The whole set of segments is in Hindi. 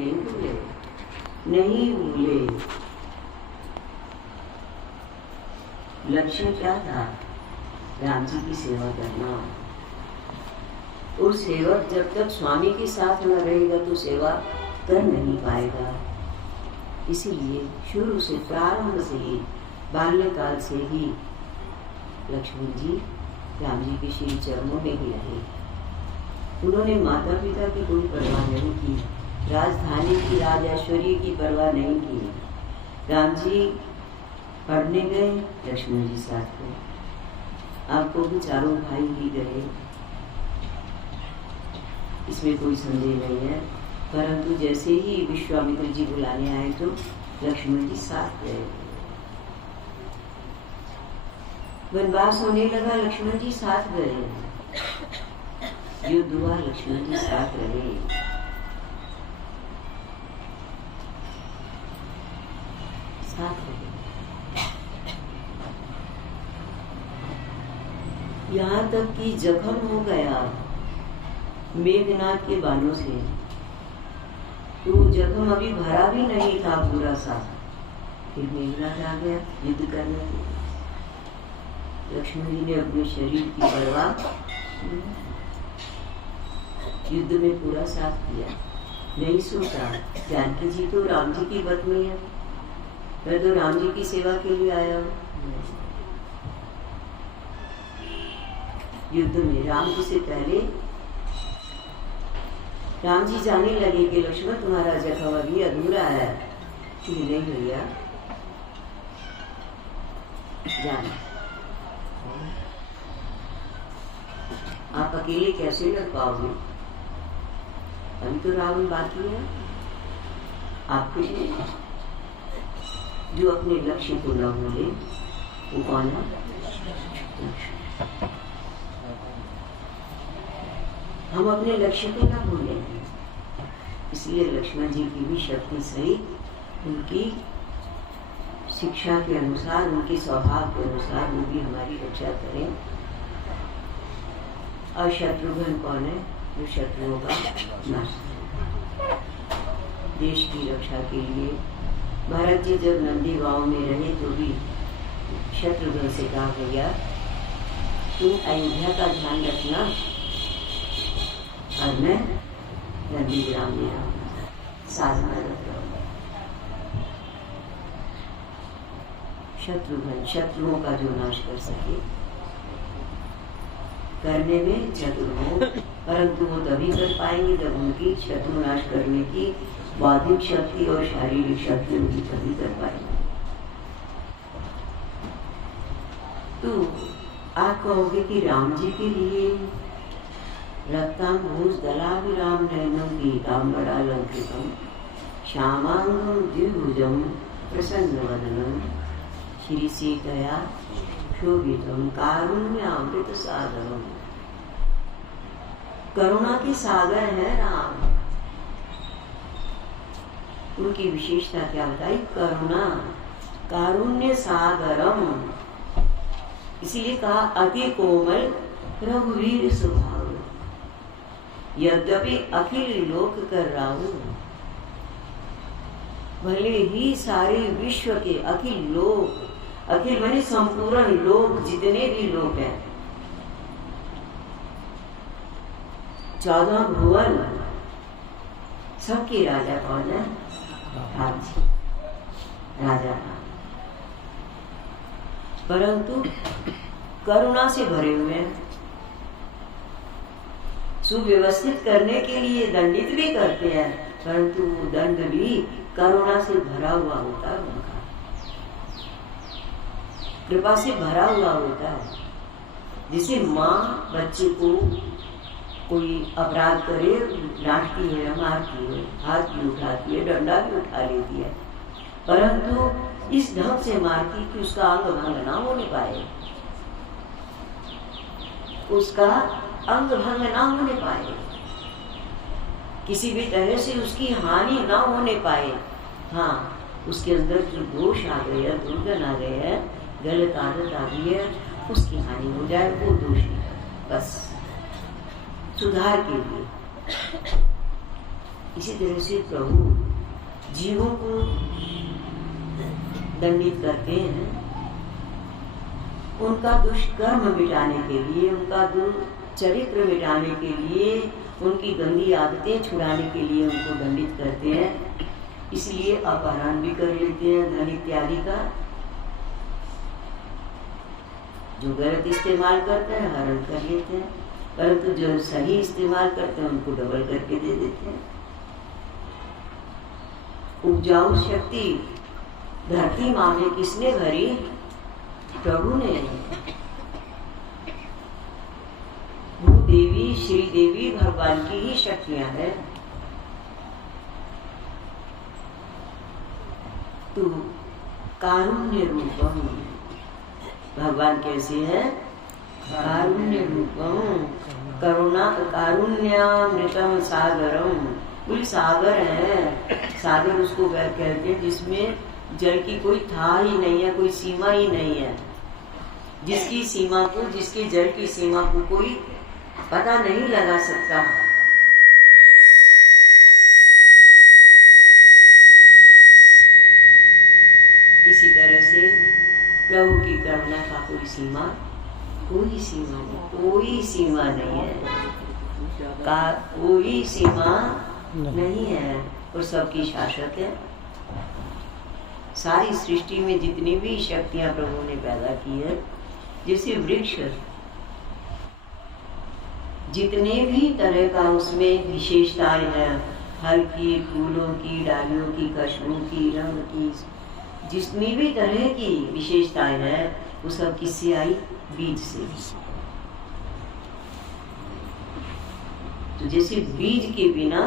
नहीं भूले, नहीं भूले। लक्ष्य क्या था? राम जी की सेवा करना। और सेवक जब तक स्वामी के साथ न रहेगा तो सेवा कर नहीं पाएगा। इसीलिए शुरू से, प्रारंभ से ही, बाल्यकाल से ही लक्ष्मण जी राम जी के श्री चरणों में ही रहे। उन्होंने माता पिता की कोई परवाह नहीं की, राजधानी की, राज ऐश्वर्य की परवाह नहीं की। राम जी पढ़ने गए, लक्ष्मण जी साथ गए। आपको भी चारों भाई ही गए, इसमें कोई संदेह नहीं है। परंतु जैसे ही विश्वामित्र जी बुलाने आए तो लक्ष्मण जी साथ गए। वनवास होने लगा, लक्ष्मण जी साथ गए। युद्ध हुआ, लक्ष्मण जी साथ रहे। साथ रहे। यहाँ तक कि जख्म हो गया मेघनाथ के बाणों से, तो जख्म अभी भरा भी नहीं था पूरा सा, फिर मेघनाथ आ गया युद्ध करने के लिए। लक्ष्मण जी ने अपने शरीर की परवाह युद्ध में पूरा साथ दिया, नहीं सोचा जानकी जी तो राम जी की पत्नी है, मैं तो राम जी की सेवा के लिए आया हूँ। युद्ध में राम जी से पहले राम जी जाने लगे कि लक्ष्मण तुम्हारा जख्म अभी अधूरा है। नहीं भैया जाना, आप अकेले कैसे लड़ पाओगे, अभी तो रावण बाकी है। आपके जो अपने लक्ष्य को न भूले वो कौन है? हम अपने लक्ष्य को न भूलें, इसलिए लक्ष्मण जी की भी शक्ति सही, उनकी शिक्षा के अनुसार, उनके स्वभाव के अनुसार वो भी हमारी रक्षा करें। और शत्रुघ्न कौन है? जो शत्रुओं का नाश, देश की रक्षा के लिए। भरत जी जब नंदी गांव में रहे तो भी शत्रुघ्न से कहा गया तुम अयोध्या का ध्यान रखना और मैं नंदी ग्राम में रहूंगा, साधना रख रहूंगा। शत्रुघ्न शत्रुओं का जो नाश कर सके, करने में चतुर हो, परंतु वो तभी कर पाएंगे जब उनकी शत्रु नाश करने की बौद्धिक शक्ति और शारीरिक शक्ति उनकी तभी कर पाएंगे। तो आप कहोगे कि राम जी के लिए रक्तांबुज दलाभिराम नयनम पीताम्बरालंकृतम श्यामांगम द्विभुजम प्रसन्नवदनम श्री सीतया शोभितम कारुण्यामृत सागरम। करुणा के सागर है राम। उनकी विशेषता क्या बताई? करुणा, कारुण्य सागरम। इसीलिए कहा अति कोमल रघुवीर स्वभाव, यद्यपि अखिल लोक कर राहु। भले ही सारे विश्व के अखिल लोक, अखिल माने संपूर्ण लोक, जितने भी लोग हैं, 14 भुवन, सबके राजा कौन है? राम जी, राजा राम। परंतु करुणा से भरे हुए हैं, सुव्यवस्थित करने के लिए दंडित भी करते हैं, परंतु दंड भी करुणा से भरा हुआ होता है, उनका कृपा से भरा हुआ होता है। जिसे माँ बच्चे को कोई अपराध करे, डांटती है, मारती है, हाथ भी उठाती है, डंडा भी उठा लेती है, परंतु इस ढंग से मारती कि उसका अंग भंग ना होने पाए, उसका अंग भंग ना होने पाए, किसी भी तरह से उसकी हानि ना होने पाए। हाँ, उसके अंदर जो दोष आ गए है, दुर्गुण आ गए है, गलत आदत आ गई है, उसकी हानि हो जाए, वो दोष नहीं, बस सुधार के लिए। इसी तरह से प्रभु जीवों को दंडित करते हैं, उनका दुष्कर्म मिटाने के लिए, उनका दुर्चरित्र मिटाने के लिए, उनकी गंदी आदतें छुड़ाने के लिए उनको दंडित करते हैं। इसलिए अपहरण भी कर लेते हैं धन इत्यादि का। जो गलत इस्तेमाल करते हैं हरण कर लेते हैं, परंतु जो सही इस्तेमाल करते हैं उनको डबल करके दे देते हैं। उपजाऊ शक्ति धरती माँ में किसने भरी? प्रभु ने। भूदेवी श्री देवी भगवान की ही शक्तियां हैं। तो कारुण्य रूपम, भगवान कैसे है? कारुण्य रूपम, करुणा कारुण्यामृतम सागरम। कोई सागर है, सागर उसको कहते हैं जिसमें जल की कोई था ही नहीं है, कोई सीमा ही नहीं है, जिसकी सीमा को, जिसके जल की सीमा को कोई पता नहीं लगा सकता। इसी तरह से प्रभु की करुणा का कोई सीमा नहीं, कोई सीमा नहीं है, कोई सीमा नहीं है, और सबकी शाश्वत है। सारी सृष्टि में जितनी भी शक्तियां प्रभु ने पैदा की है, जैसे वृक्ष, जितने भी तरह का उसमें विशेषताएं हैं, फल की, फूलों की, डालियों की, कशमों की, रंग की, जितनी भी तरह की विशेषताएं हैं, वो सब किससे आई? बीज से। तो जैसे बीज के बिना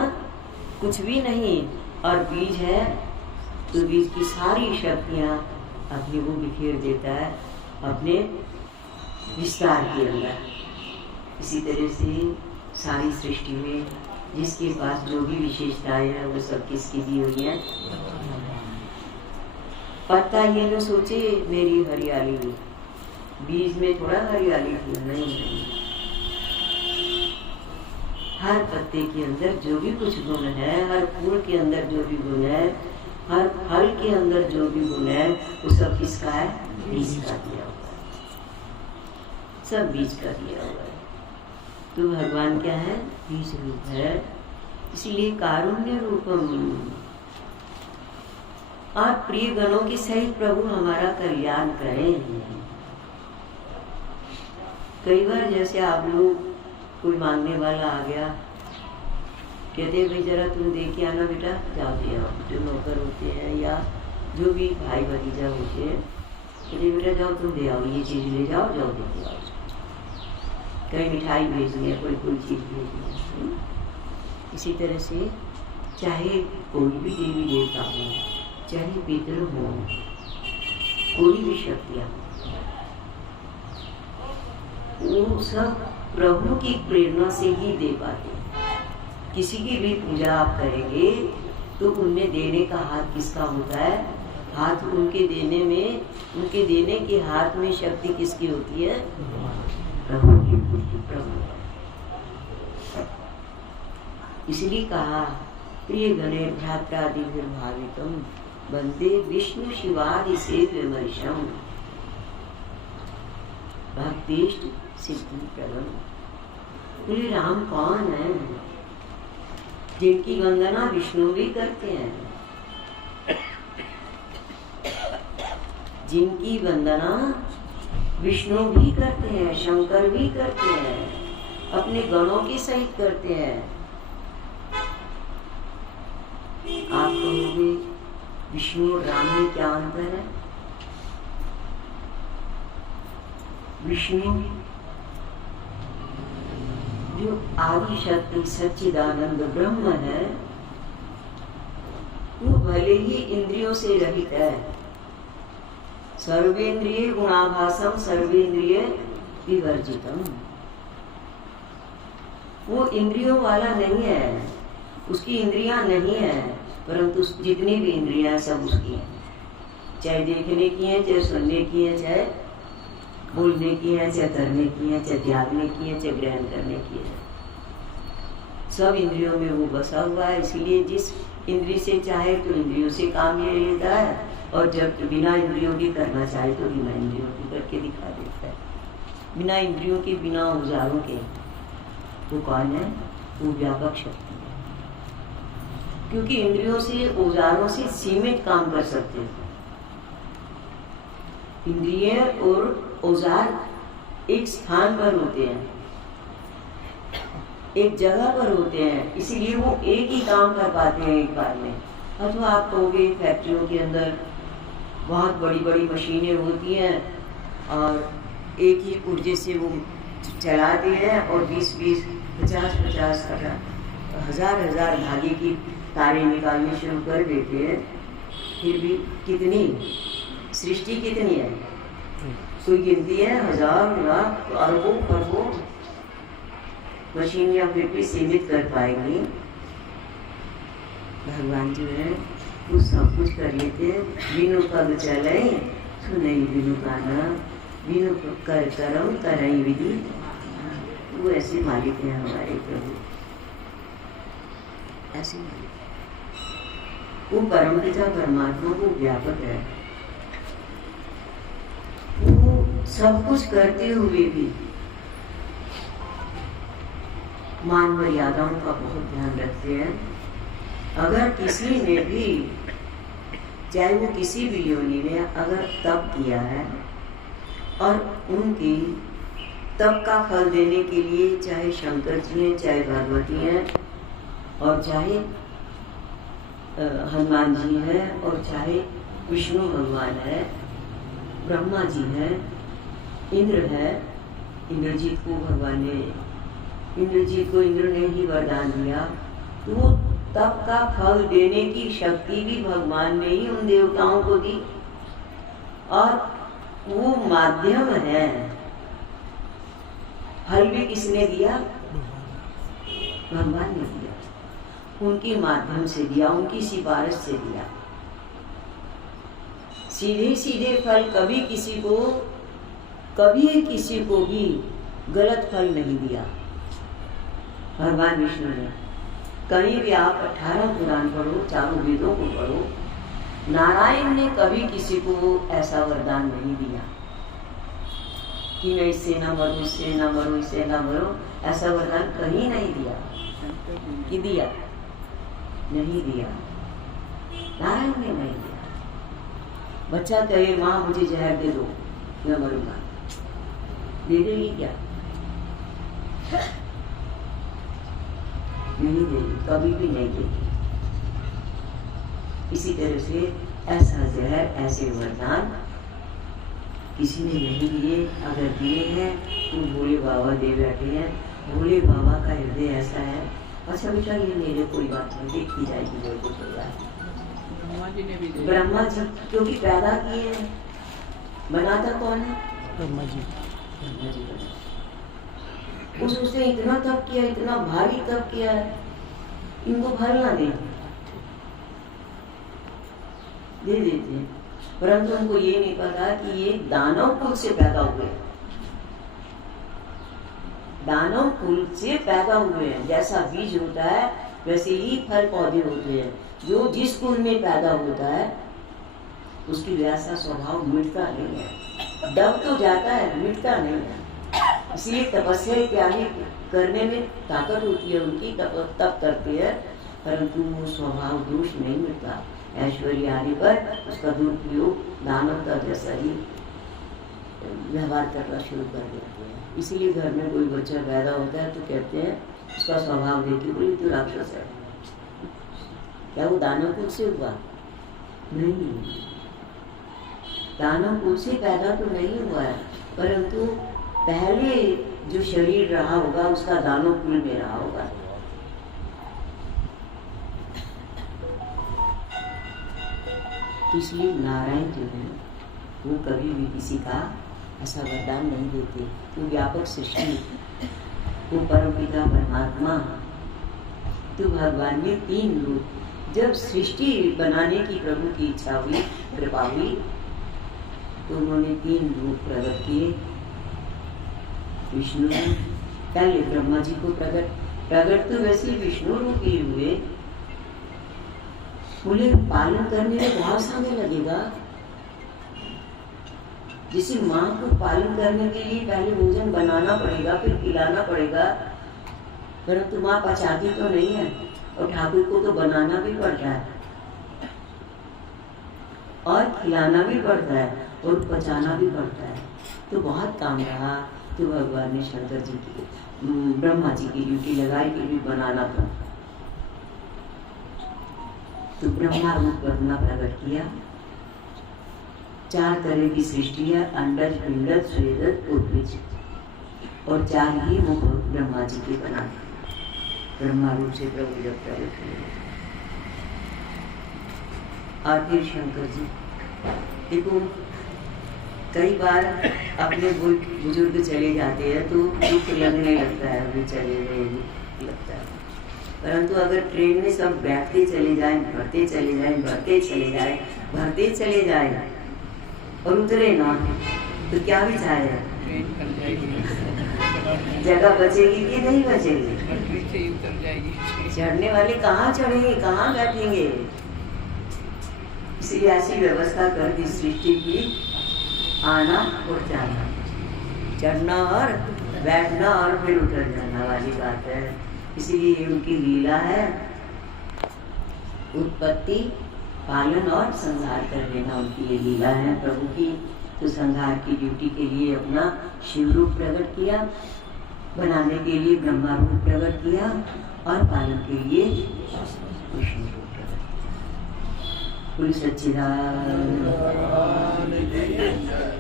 कुछ भी नहीं, और बीज है तो बीज की सारी शक्तियां अपने वो बिखेर देता है अपने विस्तार के अंदर। इसी तरह से सारी सृष्टि में जिसके पास जो भी विशेषताएं हैं वो सब किसकी दी हुई है? पत्ता ये न सोचे मेरी हरियाली, बीज में थोड़ा हरियाली थी, नहीं। हर पत्ते के अंदर जो भी कुछ गुण है, हर फूल के अंदर जो भी गुण है, हर फल के अंदर जो भी गुण है, वो सब किसका है? बीज का दिया हुआ है, सब बीज का दिया हुआ है। तो भगवान क्या है? बीज रूप है। इसलिए कारुण्य रूपम। और प्रिय गणों के सहित प्रभु हमारा कल्याण करें। कई बार जैसे आप लोग, कोई मांगने वाला आ गया, कहते भाई जरा तुम दे के आना बेटा, जाओ दे आओ। जो नौकर होते हैं या जो भी भाई भतीजा होते हैं, कहते बेटा जाओ तुम दे आओ, ये चीज ले जाओ, जाओ दे के आओ। कहीं मिठाई भेजनी है, कोई चीज भेजनी है। इसी तरह से चाहे कोई भी देवी देवता हो, चाहे पितर हो, कोई भी शक्तियां, वो सब प्रभु की प्रेरणा से ही दे पाते। किसी की भी पूजा आप करेंगे तो उनमें देने का हाथ किसका होता है? हाथ उनके देने में, उनके देने के हाथ में शक्ति किसकी होती है? प्रभु की। प्रभु। इसलिए कहा प्रिय गणे भ्रात्रादिभिर्भावितम वंदे विष्णु शिवादि सेव्यमर्षम भक्तिष्ट सिद्धि प्रदम। बोले राम कौन है? जिनकी वंदना विष्णु भी करते हैं, जिनकी वंदना विष्णु भी करते हैं, शंकर भी करते हैं, अपने गणों के सहित करते हैं। आप कहोगे विष्णु और राम में क्या अंतर है? विष्णु जो आदि शक्ति सच्चिदानंद ब्रह्म है, वो भले ही इंद्रियों से रहित है, सर्वेंद्रिय गुणाभासम सर्वेंद्रिय विवर्जितम। वो इंद्रियों वाला नहीं है, उसकी इंद्रियां नहीं है, परंतु जितनी भी इंद्रियां सब उसकी हैं, चाहे देखने की हैं, चाहे सुनने की हैं, चाहे बोलने की है, चाहे करने की है, चाहे त्यागने की है, चाहे ग्रहण करने की है, सब इंद्रियों में वो बसा हुआ है। इसीलिए जिस इंद्रिय से चाहे तो इंद्रियों से काम ले लेता है, और जब बिना इंद्रियों के करना चाहे तो बिना इंद्रियों के करके दिखा देता है। बिना इंद्रियों के, बिना औजारों के। वो कौन है? वो व्यापक शक्ति है। क्योंकि इंद्रियों से, औजारों से सीमित काम कर सकते हैं। इंद्रिय और औजार एक स्थान पर होते हैं, एक जगह पर होते हैं, इसीलिए वो एक ही काम कर पाते हैं एक बार में। अथवा आप कहोगे फैक्ट्रियों के अंदर बहुत बड़ी बड़ी मशीनें होती हैं और एक ही पुर्जे से वो चलाते हैं और 20-20, 50-50, हजार धागे की तारें निकालनी शुरू कर देते हैं। फिर भी कितनी सृष्टि कितनी है? कोई गिनती है? 1000, लाख, अरबों खरबों मशीन या फिर भी सीमित कर पाएंगी। भगवान जो है वो सब कुछ कर लेते हैं। बिनु पग चले सुनई बिनु गाना, बिनु कर करम करई विधि। वो ऐसे मालिक हैं हमारे प्रभु, ऐसे मालिक। वो परमपिता परमात्मा वो व्यापक है। वो सब कुछ करते हुए भी मान मर्यादाओं का बहुत ध्यान रखते हैं। अगर किसी ने भी, चाहे वो किसी भी योनि में अगर तप किया है और उनकी तप का फल देने के लिए चाहे शंकर जी हैं, चाहे भगवती हैं, और चाहे हनुमान जी हैं, और चाहे विष्णु भगवान है, ब्रह्मा जी हैं, इंद्र है, इंद्रजीत को भगवान ने, इंद्रजीत को इंद्र ने ही वरदान दिया। तो वो तप का फल देने की शक्ति भी भगवान ने ही उन देवताओं को दी, और वो माध्यम है। फल भी किसने दिया? भगवान ने दिया, उनके माध्यम से दिया, उनकी सिफारिश से दिया। सीधे सीधे फल कभी किसी को भी गलत फल नहीं दिया भगवान विष्णु ने। कहीं भी आप 18 पुराण पढ़ो, चारों वेदों को पढ़ो, नारायण ने कभी किसी को ऐसा वरदान नहीं दिया कि मैं इससे ना मरूं, इससे ना मरूं, इससे ना मरूं। ऐसा वरदान कहीं नहीं दिया। कि दिया? नहीं दिया, नारायण ने नहीं दिया। बच्चा कहे माँ मुझे जहर दे दो, मैं मरूंगा, दे देगी क्या? नहीं देगी, कभी भी नहीं देगी। इसी तरह से ऐसा जहर, ऐसे वरदान किसी ने नहीं दिए। अगर दिए हैं तो भोले बाबा दे बैठे हैं। भोले बाबा का हृदय ऐसा है। अच्छा बेटा ये मेरे कोई बात नहीं, देखी जाएगी मेरे को कोई बात। ब्रह्मा जी क्योंकि पैदा किए हैं, बनाता कौन है? ब्रह्मा जी। उसने इतना तप किया, इतना भारी तप किया है, इनको फल ना दे देते हैं। परंतु उनको ये नहीं पता कि ये दानव कुल से पैदा हुए, दानव कुल से पैदा हुए हैं। जैसा बीज होता है वैसे ही फल पौधे होते हैं। जो जिस कुल में पैदा होता है उसकी वैसा स्वभाव मिटता नहीं है, दब तो जाता है, मिटता नहीं है। इसलिए तपस्या इत्यादि करने में ताकत होती है उनकी, तप करते हैं, परंतु वो स्वभाव दोष नहीं मिटता। ऐश्वर्य आदि पर उसका दुरुपयोग दानव का जैसा ही व्यवहार करना शुरू कर देते हैं। इसीलिए घर में कोई बच्चा पैदा होता है तो कहते हैं उसका स्वभाव देखिए बोले तो राक्षस है। क्या वो दानव कुल से हुआ? नहीं, दानव कुल से पैदा तो नहीं हुआ है, परंतु पहले जो शरीर रहा होगा उसका दानव कुल में रहा होगा। इसलिए नारायण जो है वो कभी भी किसी का ऐसा वरदान नहीं देते। वो व्यापक सृष्टि, वो परमपिता परमात्मा। तो भगवान ने 3 रूप, जब सृष्टि बनाने की प्रभु की इच्छा हुई, कृपा हुई, तो उन्होंने 3 रूप प्रकट किए। विष्णु ने पहले ब्रह्मा जी को प्रकट प्रकट तो वैसे विष्णु रूपी हुए, उन्हें पालन करने में बहुत समय लगेगा। जिसे माँ को पालन करने के लिए पहले भोजन बनाना पड़ेगा, फिर खिलाना पड़ेगा, परंतु माँ पचाती तो नहीं है, और ठाकुर को तो बनाना भी पड़ता है और खिलाना भी पड़ता है और पचाना भी पड़ता है। तो बहुत काम रहा। तो भगवान ने शंकर जी की, ब्रह्मा जी की ड्यूटी लगाई कि भी बनाना था। तो ब्रह्मा रूप अपना प्रकट किया। 4 तरह की सृष्टि है, अंडज, पिंडज, स्वेदज, उद्भिज, और 4 ही मुख ब्रह्मा जी के बना। ब्रह्मा रूप से प्रभु जब प्रकट हुए, और फिर शंकर जी देखो, कई बार अपने बुजुर्ग चले जाते हैं तो दुख लगने लगता है, अभी चले गए लगता है। परंतु अगर ट्रेन में सब बैठते चले जाएं, भरते चले जाएं, भरते चले जाएं, भरते चले जाएं और उतरे ना, तो क्या विचार है? जगह बचेगी कि नहीं बचेगी? चढ़ने वाले कहाँ चढ़ेंगे, कहाँ बैठेंगे? इसलिए ऐसी व्यवस्था कर दी सृष्टि की, आना और जाना, चढ़ना और बैठना और फिर उतर जाना वाली बात है। इसलिए उनकी लीला है, उत्पत्ति, पालन और संहार कर देना उनकी ये लीला है प्रभु की। तो संहार की ड्यूटी के लिए अपना शिव रूप प्रकट किया, बनाने के लिए ब्रह्मा रूप प्रकट किया, और पालन के लिए विष्णु रूप प्रकट किया। पूरी सच्चिदानंद।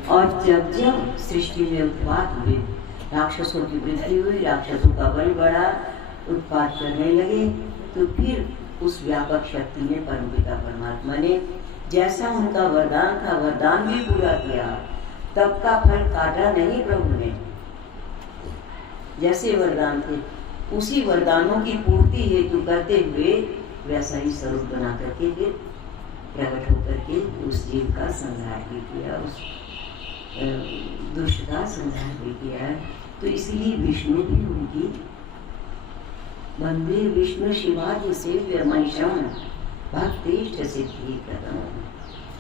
और जब जब सृष्टि में उत्पात हुए, राक्षसों की वृद्धि हुई, राक्षसों का बल बढ़ा, उत्पात करने लगे, तो फिर उस व्यापक शक्ति में परमपिता परमात्मा ने जैसा उनका वरदान था, वरदान भी पूरा किया। तब का फल काटा नहीं प्रभु ने। जैसे वरदान थे उसी वरदानों की पूर्ति हेतु करते हुए वैसा ही स्वरूप बना करके फिर प्रकट होकर के उस जीव का संहार भी किया, उस दुष्ट का संहार भी किया। तो इसीलिए विष्णु भी उनकी वंदे विष्णु शिवाजी सेव्य मनिषम भक्तिष्ठ सिद्धि प्रदम।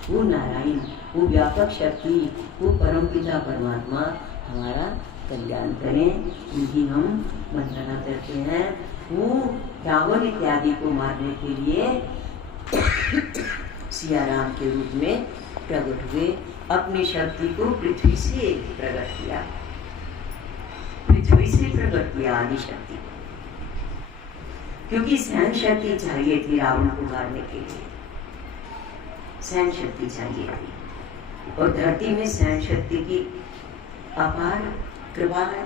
वो नारायण, वो व्यापक शक्ति, वो परमपिता परमात्मा हमारा कल्याण करें, उनकी हम वंदना करते हैं। वो रावण इत्यादि को मारने के लिए सिया राम के रूप में प्रकट हुए, अपनी शक्ति को पृथ्वी से प्रकट किया, पृथ्वी से प्रकट किया आदि शक्ति, क्योंकि सहन शक्ति चाहिए थी रावण को मारने के लिए, सहन शक्ति चाहिए थी। और धरती में सहन शक्ति की अपार कृपा है।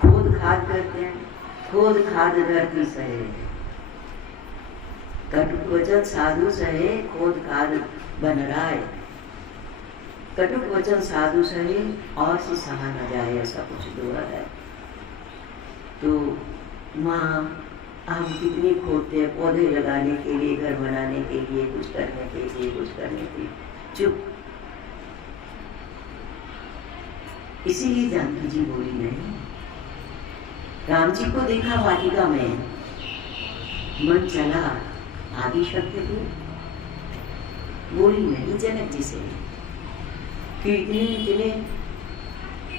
खोद खाद करते हैं, खोद खाद धरती सहे, कटुक वचन साधु सहे, खोद खाद बन रहा है। कटुक वचन साधु सहे और से सहा न जाए, ऐसा कुछ दोहा है। तो माँ हम कितनी खोदते हैं, पौधे लगाने के लिए, घर बनाने के लिए, कुछ करने के लिए, कुछ करने के लिए, चुप। इसीलिए जानकी जी बोली नहीं। राम जी को देखा वाटिका में, मन चला आदि शब्द थी, बोली नहीं जनक जी से कि इतने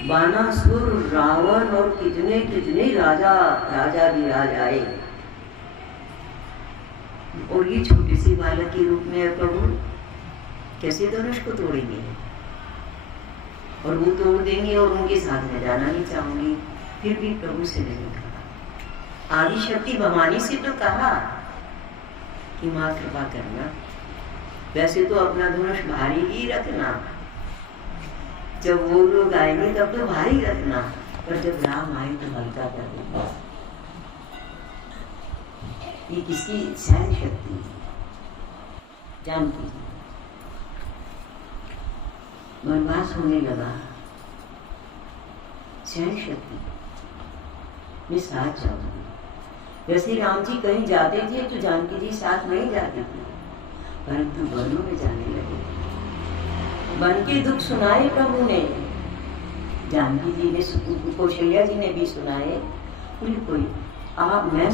बानासुर, रावण और कितने कितने राजा भी आए, और ये छोटी सी बालक के रूप में प्रभु कैसे धनुष को तोड़ेंगे? और वो तोड़ देंगे और उनके साथ में जाना नहीं चाहूंगी। फिर भी प्रभु से नहीं कहा, आदि शक्ति भवानी से तो कहा कि माँ कृपा करना, वैसे तो अपना धनुष भारी ही रखना, जब वो लोग आएंगे तब तो भारी रखना, पर जब राम आए तो हल्का कर देना। ये किसकी सहन शक्ति? जानकी। वनवास होने लगा, सहन शक्ति में साथ जाऊंगी। वैसे राम जी कहीं जाते थे तो जानकी जी साथ नहीं जाती थी, परंतु वनों में जाने लगे। वन के दुख सुनाए प्रभु ने, जानकी जी ने, कौशल्या जी ने भी सुनाए। कोई मैं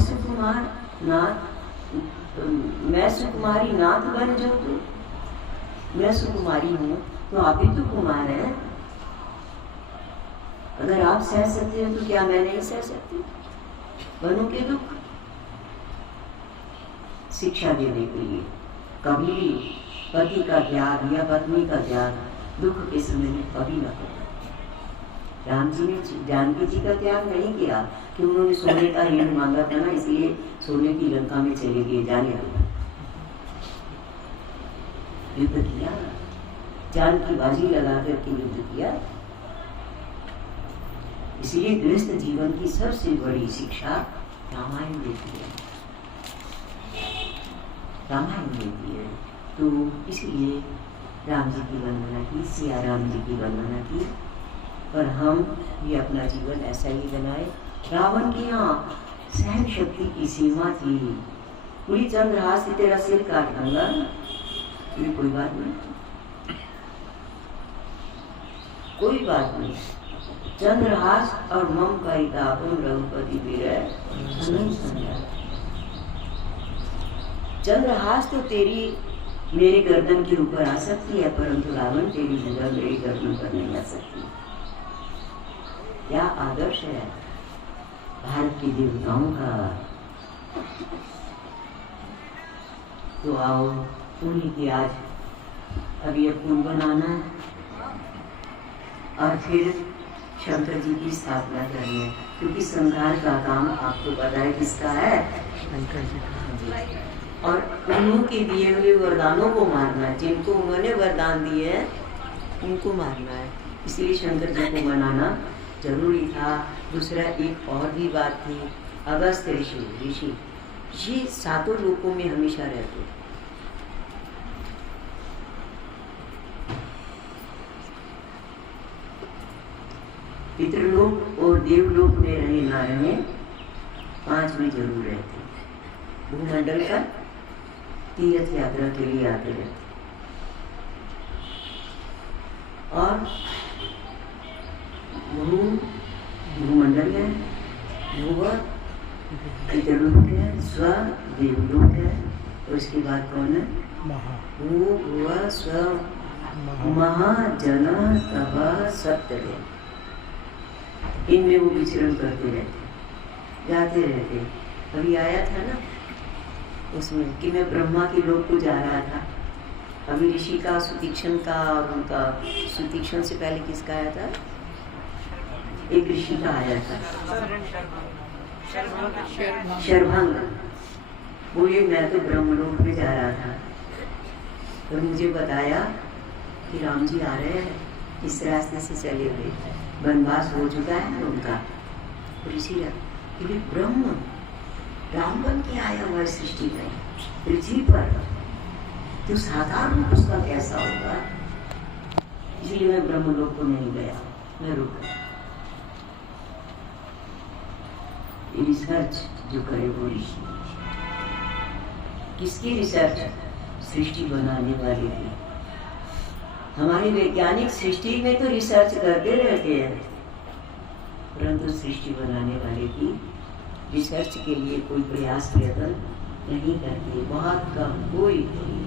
सुकुमारी नाथ बन जाओ तो मैं सुकुमारी हूँ तो आप भी तो कुमार हैं। अगर आप सह सकते हैं तो क्या मैं नहीं सह सकती बनो के दुख? शिक्षा देने के लिए कभी पति का त्याग या पत्नी का त्याग दुख के समय में कभी न करो। राम जी ने जानकी जी का त्याग नहीं किया कि उन्होंने सोने का ऋण मांगा था ना, इसलिए सोने की लंका में चले गए, जाने लगे। युद्ध किया, जान की बाजी लगा करके युद्ध किया। इसलिए गृहस्थ जीवन की सबसे बड़ी शिक्षा रामायण देती है, रामायण देती है। तो इसलिए राम जी की वंदना की, सिया राम जी की वंदना की, और हम भी अपना जीवन ऐसा ही बनाए। रावण की यहाँ सहन शक्ति की सीमा थी। पूरी चंद्रहास से तेरा सिर काट दूंगा, ये कोई बात नहीं, कोई बात नहीं। चंद्रहास और मम का इतापन रघुपति विरह नहीं समझा। चंद्रहास तो तेरी मेरे गर्दन के ऊपर आ सकती है, परंतु रावण तेरी जगह मेरी गर्दन पर नहीं आ सकती। क्या आदर्श है भारत के देवताओं का। तो आओ उन्हीं की आज अभी पुल बनाना और फिर शंकर जी की स्थापना करनी है, क्योंकि संहार का काम आपको पता है किसका है, शंकर जी। और उन्हों के दिए हुए वरदानों को मारना है, जिनको उन्होंने वरदान दिए हैं उनको मारना है। इसलिए शंकर जी को मनाना जरूरी था। दूसरा एक और भी बात थी, अगस्त ऋषि ये सातों लोकों में हमेशा रहते। पितृलोक और देवलोक में रहे ना रहे, 5 में जरूर रहते। भूमंडल का तीर्थ यात्रा के लिए आते रहते। और भूमंडल है, भूव पितृलोक है, स्व देवलोक है, और उसके बाद कौन है, भूव स्व महाजन तब सप्तलोक। इनमें वो विचरण करते रहते, जाते रहते। अभी आया था ना उसमें कि मैं ब्रह्मा के लोक को जा रहा था। अभी ऋषि का सुतीक्षण का, और उनका सुतीक्षण से पहले किसका आया था, एक ऋषि का आया था, शर्भंग। बोले मैं तो ब्रह्मलोक में जा रहा था, तो मुझे बताया कि राम जी आ रहे हैं, इस रास्ते से चले हुए, वनवास हो चुका है उनका। ऋषि ब्रह्म राम बन के आया हुआ सृष्टि में पृथ्वी पर, तो साकार रूप उसका कैसा होगा। इसलिए मैं ब्रह्मलोक को नहीं गया, मैं रुक गया। रिसर्च जो करे वो ऋषि, किसकी रिसर्च, सृष्टि बनाने वाले की। हमारे वैज्ञानिक सृष्टि में तो रिसर्च करते रहते हैं, परंतु सृष्टि बनाने वाले की रिसर्च के लिए कोई प्रयास प्रयत्न नहीं करते, बहुत कम, कोई नहीं।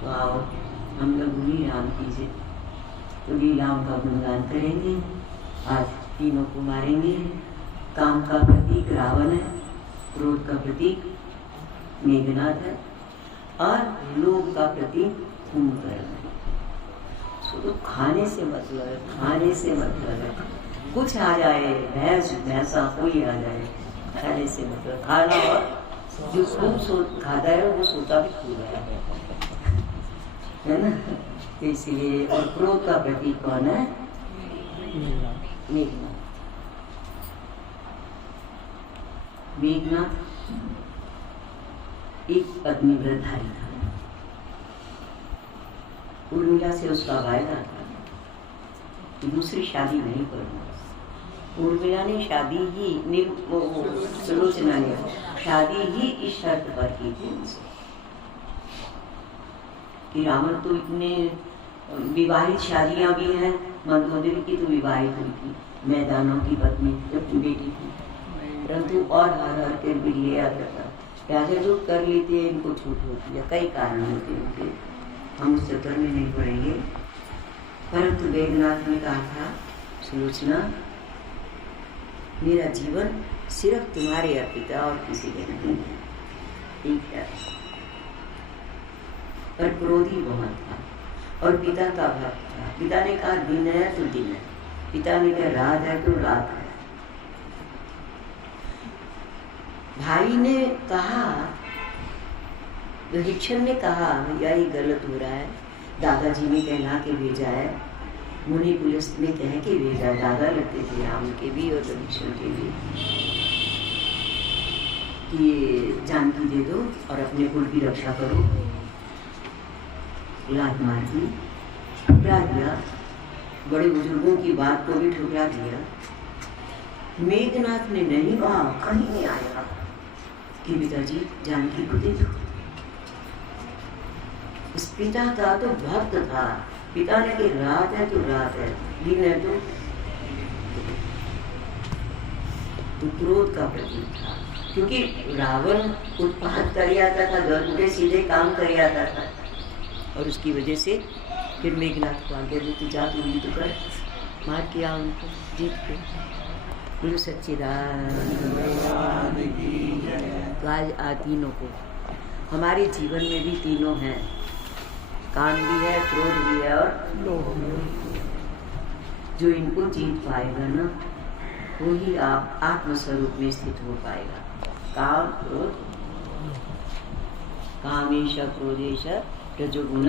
तो आओ हम लोग उन्हीं राम की से तो लीलाओं का गुणगान करेंगे। आज तीनों को मारेंगे। काम का प्रतीक रावण है, क्रोध का प्रतीक मेघनाथ है, और लोभ का प्रतीक कुंभकर्ण है। तो खाने से मतलब है, खाने से मतलब है कुछ आ जाए, भैंस भैंसा कोई आ जाए, खाने से मतलब खाना। और जो खूब खाता है वो सोता भी खूब है ना। तो इसलिए, और क्रोध का प्रतीक कौन है, मेघनाथ। मेघनाथ एक अग्निव्रतधारी था। उर्मिला से उसका वायदा था कि दूसरी शादी नहीं करनी। उर्मिला ने शादी ही, सुलोचना ने शादी ही इस शर्त पर की थी कि रावण तो इतने विवाहित शादियां भी हैं, मंदोदरी की तो विवाहित हुई थी, मैदानों की पत्नी अपनी बेटी थी, परंतु और हर के भी ले आता था। राजा जो कर लेते हैं इनको छूट होती है, कई कारण होते हैं उनके, हम उस चक्कर में नहीं पड़ेंगे। परंतु वेदनाथ ने कहा था, सुलोचना मेरा जीवन सिर्फ तुम्हारे अर्पित है और किसी के नहीं है, ठीक है। पर क्रोधी बहुत था और पिता का भक्त था। पिता ने कहा दिन है तो दिन है, पिता ने कहा रात है तो रात है। भाई ने कहा, युधिष्ठिर ने कहा भैया ये गलत हो रहा है, दादाजी ने कहला के भेजा है, मुनि पुलिस ने कह के भेजा, दादा लगते थे राम के भी और युधिष्ठिर के भी, कि जानकी दे दो और अपने कुल की रक्षा करो। लात मार दी, ठुकरा दिया, बड़े बुजुर्गों की बात को भी ठुकरा दिया। मेघनाथ ने नहीं कहा, कहीं नहीं आया कि पिताजी जानकी को दे दो। इस पिता का तो भक्त था, पिता ने कि रात है तो रात है, दिन है तो क्रोध का प्रतीक था, क्योंकि रावण उत्पात कर आता था, उल्टे सीधे काम कर आता था, और उसकी वजह से फिर मेघनाथ को आगे देती जा तू युद्ध कर, मार किया उनको जीत के। गुरु सच्चिदानंद तीनों को, हमारे जीवन में भी तीनों हैं, काम भी है, क्रोध भी है और लोभ भी। जो इनको जीत पाएगा ना वो ही आप आत्मस्वरूप में स्थित हो पाएगा। काम क्रोध, कामेश क्रोधेश रजोगुण,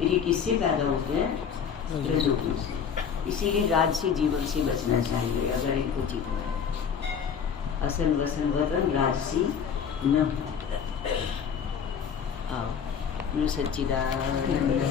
ये किससे पैदा होते हैं? रजोगुण से। इसीलिए राजसी जीवन से बचना चाहिए अगर इनको जीतना है। असन वसन वतन राजसी न हो। आओ गुरु सच्चिदानंद